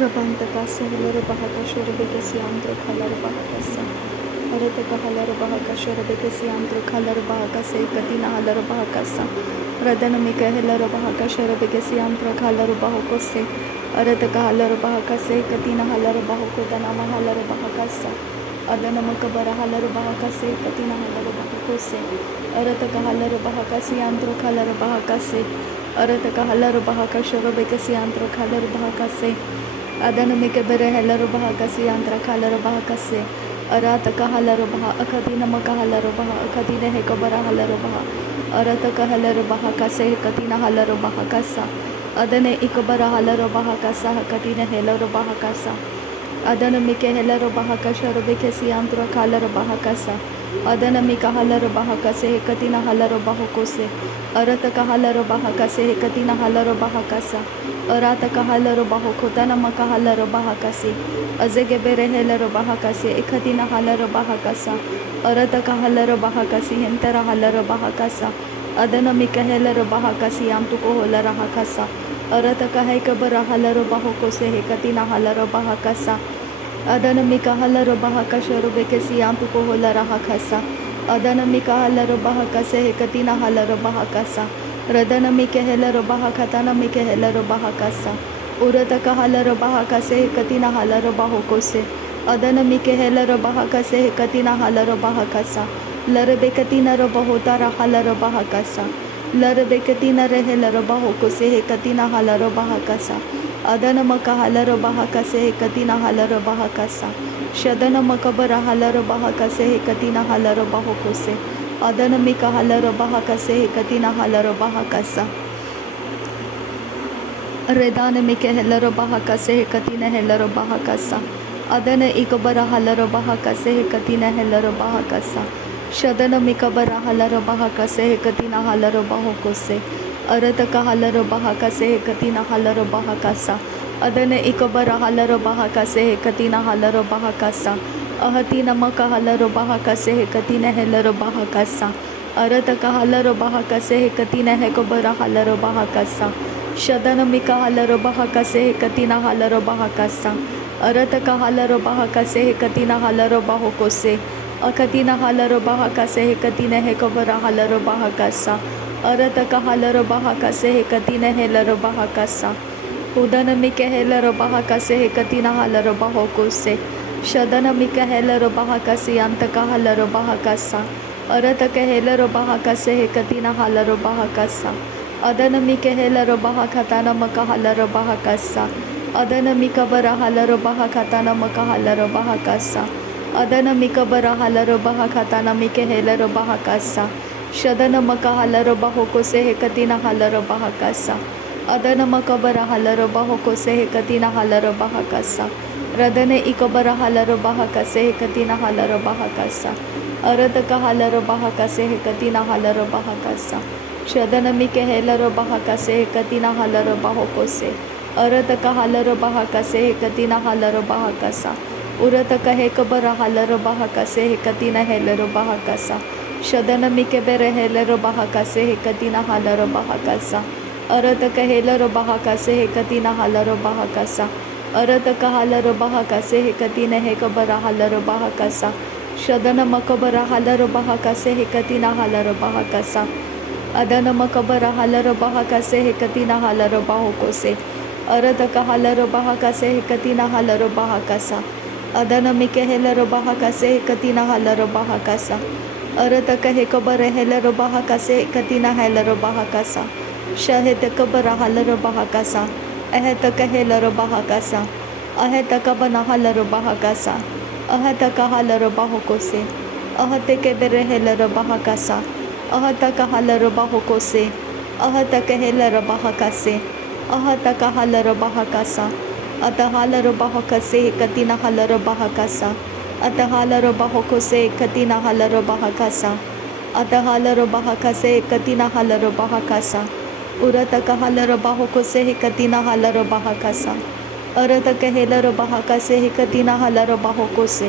Rabantaka Sailor Bahaka Shurabekasi Andro Kalar Bahakasa Aretaka Halar Bahaka Shurabekasi Andro Kalar Bahakase Katina Halar Bahakasa Radanamika Helar Bahaka Shurabekasi Andro Kalar Bahakose Aretaka Halar Bahakase Katina Halar Bahakodanama Halar Bahakasa Adanamakabara Halar Bahakase Katina Halar Bahakose Aretaka Halar Bahakasi Andro Kalar Bahakase Aretaka Halar Bahaka Shurabekasi Andro Kalar Bahakase Adanamika bere heller bahakasi antra kalar bahakase arataka halar bah akadina maka halar bah akadina hekabara halar bah arataka halar bahakase katina halar bahakasa adane ikabara halar bahakasa katina heller bahakasa adanamika heller bahakasha robekasi antra kalar bahakasa adanamika halar bahakase katina halar bahakose arataka halar bahakase katina halar bahakasa Arataka halar bahakotana maka halar bahakasi azegebere helar bahakasi ekatina halar bahakasa arataka halar bahakasi hentara halar bahakasa adanamika helar bahakasi amtuko holar hakasa arataka haikabara halar bahakose hekatina halar bahakasa adanamika halar bahakasha robekesi amtuko holar hakasa adanamika halar bahakase hekatina halar bahakasa Radana mike helar bahakatana mike helar bahakasa urataka halar bahakase katina halar bahokose adana mike helar bahakase katina halar bahakasa larbe katina bahotara halar bahakasa larbe katina helar bahokose katina halar bahakasa adana maka halar bahakase katina halar bahakasa shadana makabara halar bahakase katina halar bahokose adana mika halar bahakase katina halar bahakasa redana mika halar bahakase katina halar bahakasa adana ikabara halar bahakase katina halar bahakasa shadana mika bara halar bahakase katina halar bahokose arataka halar bahakase katina halar bahakasa adana ikabara halar bahakase katina halar bahakasa ahatina maka halar bahakase katina helar bahakasa arataka halar bahakase katina hekabara halar bahakasa shadana mika halar bahakase katina halar bahakasa arataka halar bahakase katina halar bahokose akatina halar bahakase katina hekabara halar bahakasa arataka halar bahakase katina helar bahakasa udana mika helar bahakase katina halar bahokose Shadana mika helar bahakasi antaka halar bahakasa arataka helar bahakase katina halar bahakasa adana mika helar bahakatana maka halar bahakasa adana mika bara halar bahakatana maka halar bahakasa adana mika bara halar bahakatana mika helar bahakasa shadana maka halar bahokose katina halar bahakasa adana maka bara halar bahokose katina halar bahakasa Radane ikabara halar bahakase katina halar bahakasa arataka halar bahakase katina halar bahakasa shadana mike helar bahakase katina halar bahokose arataka halar bahakase katina halar bahakasa urataka hekabara halar bahakase katina helar bahakasa shadana mike bere helar bahakase katina halar bahakasa arataka helar bahakase katina halar bahakasa arataka halar bahakase katina hekabara halar bahakasa shadana makabara halar bahakase katina halar bahakasa adana makabara halar bahakase katina halar bahokose arataka halar bahakase katina halar bahakasa adana mike helar bahakase katina halar bahakasa arataka hekabara helar bahakase katina halar bahakasa shahedaka bara halar bahakasa ahetaka helar bahakasa ahetaka bana halar bahakasa ahetaka halar bahokose aheteke bere helar bahakasa ahetaka halar bahokose ahetaka helar bahakase ahetaka halar bahakasa atahalar bahakase katina halar bahakasa atahalar bahokose katina halar bahakasa atahalar bahakase katina halar bahakasa urataka halar bahokose katina halar bahakasa arataka helar bahakase katina halar bahokose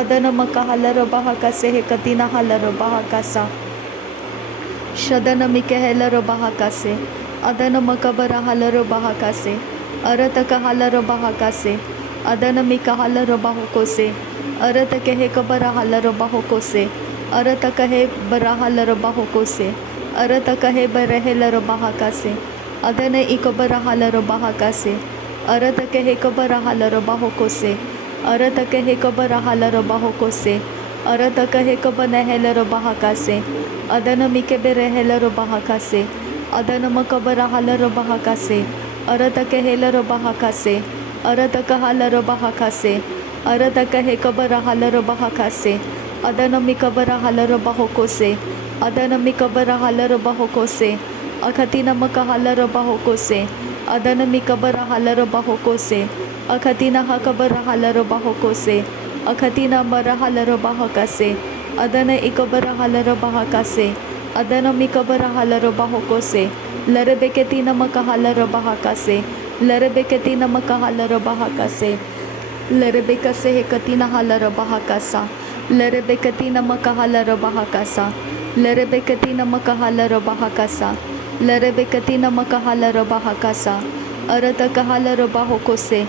adana maka halar bahakase katina halar bahakasa shadana mika helar bahakase adana makabara halar bahakase अरत कहालर बहाकासे अदन मी कहालर बाहुकोसे अरत कहे कबर hauler बाहुकोसे अरत कहे बराहलर बाहुकोसे अरत कहे बरहेलर बहाकासे अदन इकबर hauler बहाकासे अरत कहे कबर हालर बाहुकोसे अरत कहे कबर हालर बाहुकोसे अरत कहे कबर नहेलर बहाकासे अदन मिके बेरहेलर बहाकासे अदन मकबर हालर बहाकासे अरत कहेलर बहाकासे अरत कहालर बहाकासे अरत कहे कबर हालर बहाकासे अदन मिकबर हालर बहोकोसे अदन मिकबर हालर बहोकोसे अखतिन मक हालर बहोकोसे अदन मिकबर हालर बहोकोसे अखतिन हकबर हालर बहोकोसे अखतिन मर हालर बहाकासे अदन इकबर हालर बहाकासे अदन मिकबर हालर बहोकोसे लरबेकेती नमक हालर बहाकासे लरबेकेती नमक हालर बहाकासे लरबेकसे हे कतीन हालर बहाकासा लरबेकती नमक हालर बहाकासा लरबेकती नमक हालर बहाकासा लरबेकती नमक हालर बहाकासा अरत कहालर बाहोकोसे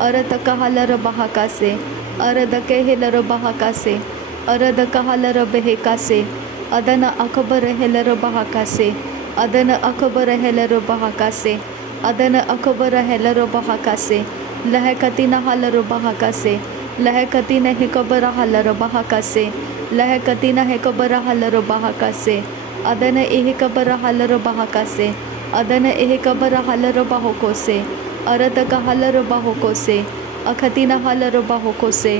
अरत कहालर बहाकासे अरद केहेलर बहाकासे अरद कहालर बेहेकासे अदन अकबर हेलर बहाकासे अदन अकबर हेलर बहाकासे अदन अकबर हेलर बहाकासे लहकतीन हालर बहाकासे लहकतीन हेकबर हालर बहाकासे लहकतीन हेकबर हालर बहाकासे अदन एहकबर हालर बहाकासे अदन एहकबर हालर बाहोकोसे अरत कहालर बाहोकोसे अखतीन हालर बाहोकोसे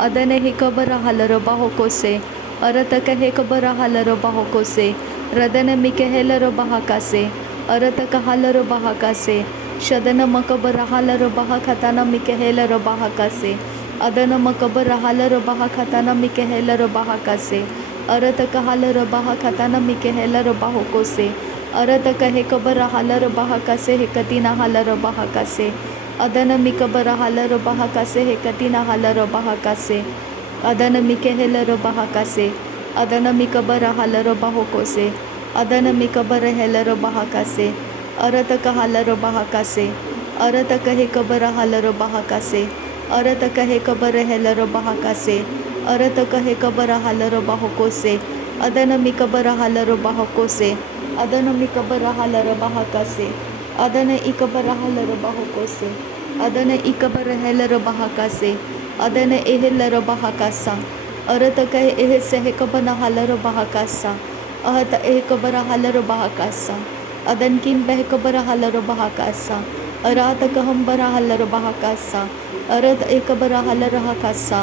अदन हेकबर हालर बाहोकोसे अरत कहेकबर हालर बाहोकोसे रदन मिकेहेलर बहाकासे अरत कहालर बहाकासे शदन मकबर हालर बहाखतान मिकेहेलर बहाकासे अदन मकबर हालर बहाखतान मिकेहेलर बहाकासे अरत कहालर बहाखतान मिकेहेलर बाहोकोसे अरत कहेकबर हालर बहाकासे हेकतीन हालर बहाकासे अदन मिकबर हालर बहाकासे हेकतीन हालर बहाकासे अदन मिकेहेलर बहाकासे अदन मिकबर हालर बाहोकोसे अदन मिकबर हेलर बहाकासे अरत कहालर बहाकासे अरत कहे कबर हालर बहाकासे अरत कहे कबर हेलर बहाकासे अरत कहे कबर हालर बाहोकोसे अदन मिकबर हालर बाहोकोसे अदन मिकबर हालर बहाकासे अदन इकबर हालर बाहोकोसे अदन इकबर हेलर बहाकासे अदन एहेलर बहाकासा अरत कहे एहे सहे कबन हालर बहाकासा अहत एह कबर हालर बहाकासा अदन किन बह कबर हालर बहाकासा अरात कहम्बर हालर बहाकासा अरत एक बर हालर हकासा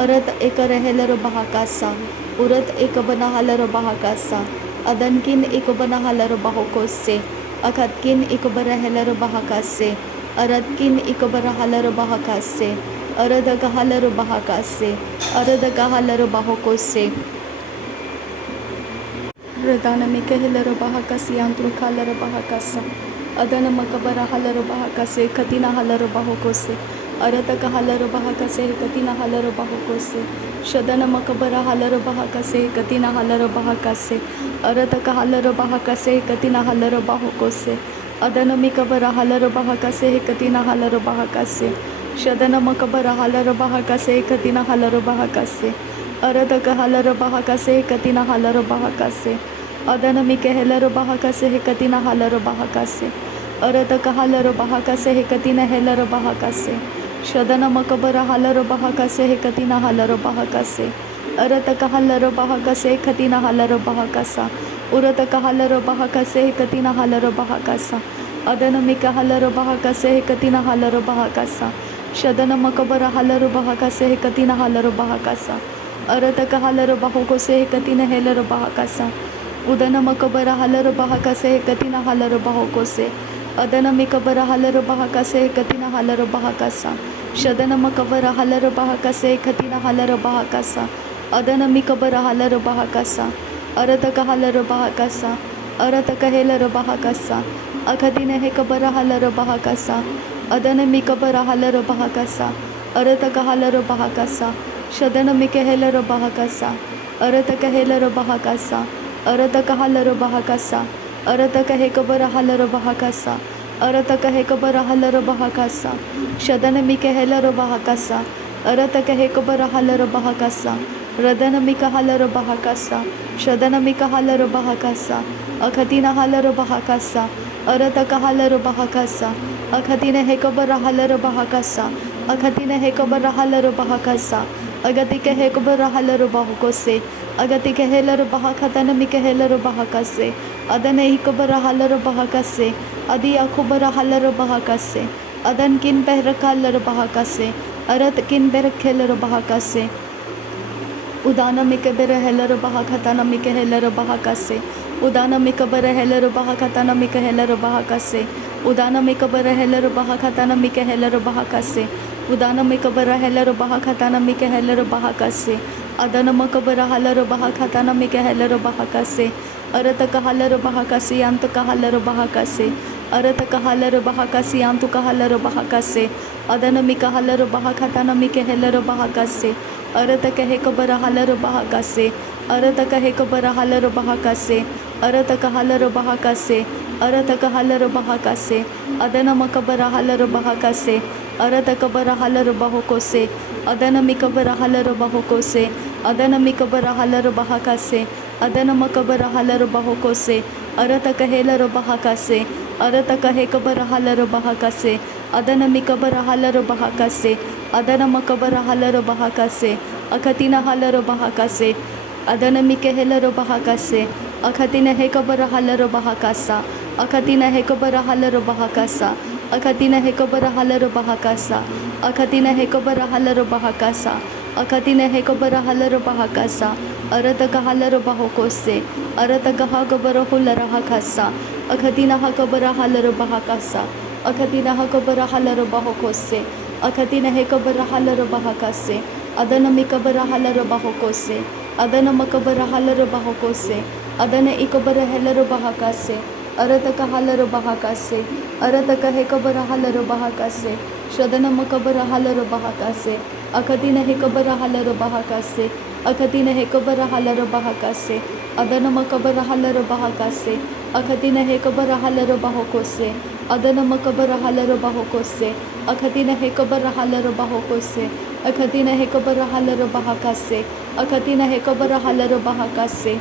अरत एक रहेलर बहाकासा उरत एक बना हालर बहाकासा अदन किन एक बना हालर बहोकोसे अखत किन एक बर हेलर बहाकासे अरत किन एक बर हालर बहाकासे अरद कहालर बहाकासे अरद कहालर बाहोकोसे रदान मिकेहेलर बहाकासी आंतुर खालर बहाकासा अदन मकबर हालर बहाकासे कतीना हालर बाहोकोसे अरत कहालर बहाकासे कतीना हालर बाहोकोसे शदन मकबर हालर बहाकासे कतीना हालर बहाकासे अरत कहालर बहाकासे कतीना हालर बाहोकोसे अदन मिकबर हालर बहाकासे कतीना हालर बहाकासे शदन मकबर हालर बहाकासे कतीना हालर बहाकासे अरत कहालर बहाकासे कतीना हालर बहाकासे अदन मिकेहेलर बहाकासे कतीना हालर बहाकासे अरत कहालर बहाकासे कतीना हेलर बहाकासे शदन मकबर हालर बहाकासे कतीना हालर बहाकासे अरत कहालर बहाकासे कतीना हालर बहाकासा उरत कहालर बहाकासे कतीना हालर बहाकासा अदन मिकाहालर बहाकासे कतीना हालर बहाकासा शदन मकबर हालर बहाकासे कतीना हालर बहाकासा अरत कहालर बाहोकोसे कतीन हेलर बहाकासा उदन मकबर हालर बहाकासे कतीना हालर बाहोकोसे अदन मिकबर हालर बहाकासे कतीना हालर बहाकासा शदन मकबर हालर बहाकासे कतीना हालर बहाकासा अदन मिकबर हालर बहाकासा अरत कहालर बहाकासा अरत कहेलर बहाकासा अखतीन हे कबर हालर बहाकासा अदन मिकबर हालर बहाकासा अरत कहालर बहाकासा शदन मिकेहेलर बहाकासा अरत कहेलर बहाकासा अरत कहालर बहाकासा अरत कहे कबर hauler बहाकासा Arataka hekabara halara bahakasa. Shadana mika helara bahakasa. Arataka hekabara halara bahakasa. Radana mika halara bahakasa. Shadana mika halara bahakasa. Akatina halara bahakasa. Arataka halara bahakasa. Akatina hekabara halara bahakasa. Akatina hekabara halara bahakasa. Agatika hekabara halara bahakose. Agatika helara bahakatana mika helara bahakase. Adana hekabara halara bahakase. Adi akubara halara bahakase. Adan kin behrakal halara bahakase. Arat kin berakhelara bahakase. Udana mikabera helara bahakatana mika helara bahakase. Udana mikabara helara bahakatana mika helara bahakase. Udana mikabara helara bahakatana mika helara bahakase. Udana mikabara helara bahakatana mika helara bahakase. Adana makabara halara bahakatana mika helara bahakase. Arataka halara bahakase antaka halara bahakase. Arataka halara bahakase antuka halara bahakase. Adana mika halara bahakatana mika helara bahakase. Arataka hekabara halara bahakase. Arataka hekabara halara bahakase. Arataka halara bahakase. Arataka halara bahakase. Adana makabara halara bahakase. Arataka bara halara bahokose. Adana mikabara halara bahokose. Adana mikabara halara bahakase. Adana makabara halara bahokose. Arataka helara bahakase. Arataka hekabara halara bahakase. Adana mikabara halara bahakase. Adana makabara halara bahakase. Akatina halara bahakase. Adana mike helara bahakase. Akatina hekabara halara bahakasa. Akatina hekabara halara bahakasa. Akatina hekabara halara bahakasa. Akatina hekabara halara bahakasa. Akatina hekabara halara bahakasa. Arataka halara bahokose. Arataka hagabara hulara hakasa. Akatina hakabara halara bahakasa. Akatina hakabara halara bahokose. Akatina hekabara halara bahakase. Adana mikabara halara bahokose. Adana makabara halara bahokose. Adana ikabara halara bahakase. Arataka halara bahakase. Arataka hekabara halara bahakase. Shadana makabara halara bahakase. Akatina hekabara halara bahakase. Akatina hekabara halara bahakase. Adana makabara halara bahakase. Akatina hekabara halara bahokose. Adana makabara halara bahokose. Akatina hekabara halara bahokose. Akatina hekabara halara bahakase. Akatina hekabara halara bahakase.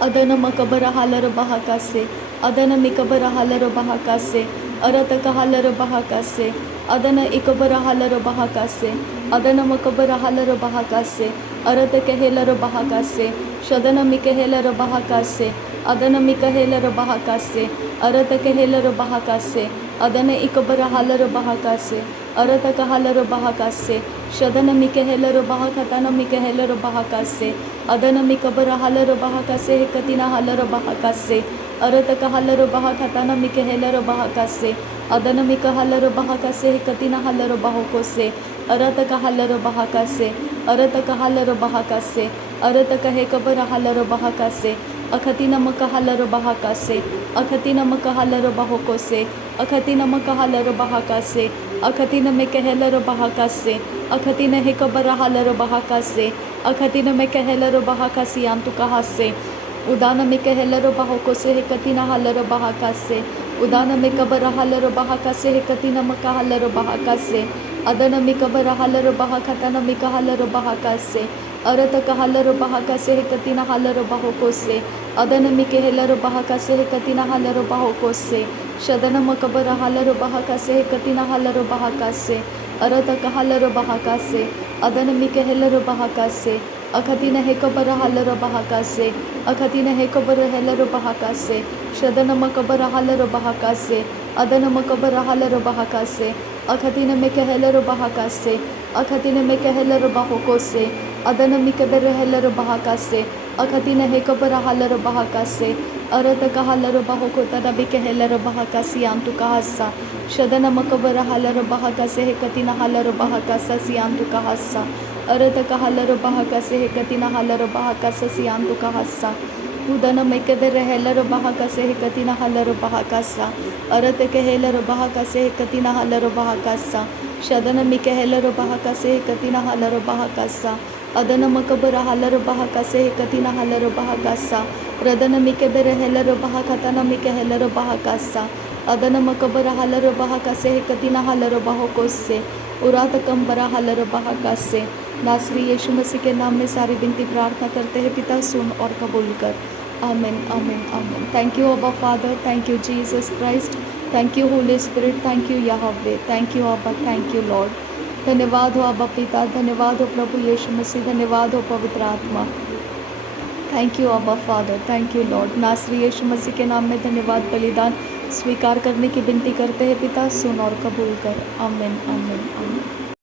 Adana makabara halara bahakase. Adana mikabara halara bahakase. Arataka halara bahakase. Adana ikabara halara bahakase. Adana makabara halara bahakase. Arataka helara bahakase. Shadana mika helara bahakase. Adana mika helara bahakase. Arataka helara bahakase. Adana ikabara halara bahakase. Arataka halara bahakase. Shadana mika helara bahakatana mika helara bahakase. Adana mikabara halara bahakase. Hekatina halara bahakase. Arataka halara bahakatana mika helara bahakase. Adana mika halara bahakase. Hekatina halara bahokose. Arataka halara bahakase. Arataka halara bahakase. Arataka hekabara halara bahakase. Akatina maka halara bahakase. Akatina maka halara bahokose. Akatina maka halara bahakase. Akatina meka helara bahakase. Akatina hekabara halara bahakase. Akatina meka helara bahakase antuka hase. Udana meka helara bahokose. Hekatina halara bahakase. Udana mikabara halara bahakase. Hekatina maka halara bahakase. Adana mikabara halara bahakatana mika halara bahakase. Arataka halara bahakase. Hekatina halara bahokose. Adana mika helara bahakase. Hekatina halara bahokose. Shadana makabara halara bahakase. Hekatina halara bahakase. Arataka halara bahakase. Adana mika helara bahakase. Akatina hekabara halara bahakase. Akatina hekabara helara bahakase. Shadana makabara halara bahakase. Adana makabara halara bahakase. Akatina mika helara bahakase. Akatina mika helara bahokose. Adana mikabara helara bahakase. Akatina hekabara halara bahakase. Arataka halara bahokotana mika helara bahakase antuka hasa. Shadana makabara halara bahakase. Hekatina halara bahakasa siantuka hasa. Arataka halara bahakase. Hekatina halara bahakasa siantuka hasa. Udana mekabara helara bahakase. Hekatina halara bahakasa. Arataka helara bahakase. Hekatina halara bahakasa. Shadana mika helara bahakase. Hekatina halara bahakasa. Adana makabara halara bahakase. Hekatina halara bahakasa. Radana mikabara helara bahakatana mika helara bahakasa. अदन मकबर hauler बहा का से कतिना hauler बहो को से उरात कम्बरा hauler बहा का से। नासरी यीशु मसीह के नाम में सारी विनती प्रार्थना करते हैं पिता, सुन और कबूल कर। आमीन आमीन आमीन। Thank you Abba father, thank you Jesus Christ, thank you holy spirit, thank you Yahweh, thank you Abba, thank you Lord. धन्यवाद हो अबा पिता, धन्यवाद हो प्रभु यीशु मसीह, धन्यवाद हो पवित्र आत्मा। Thank you Abba father, thank you Lord. नासरी यीशु मसीह के नाम में धन्यवाद बलिदान स्वीकार करने की विनती करते हैं पिता, सुन और कबूल कर। आमीन आमीन आमीन।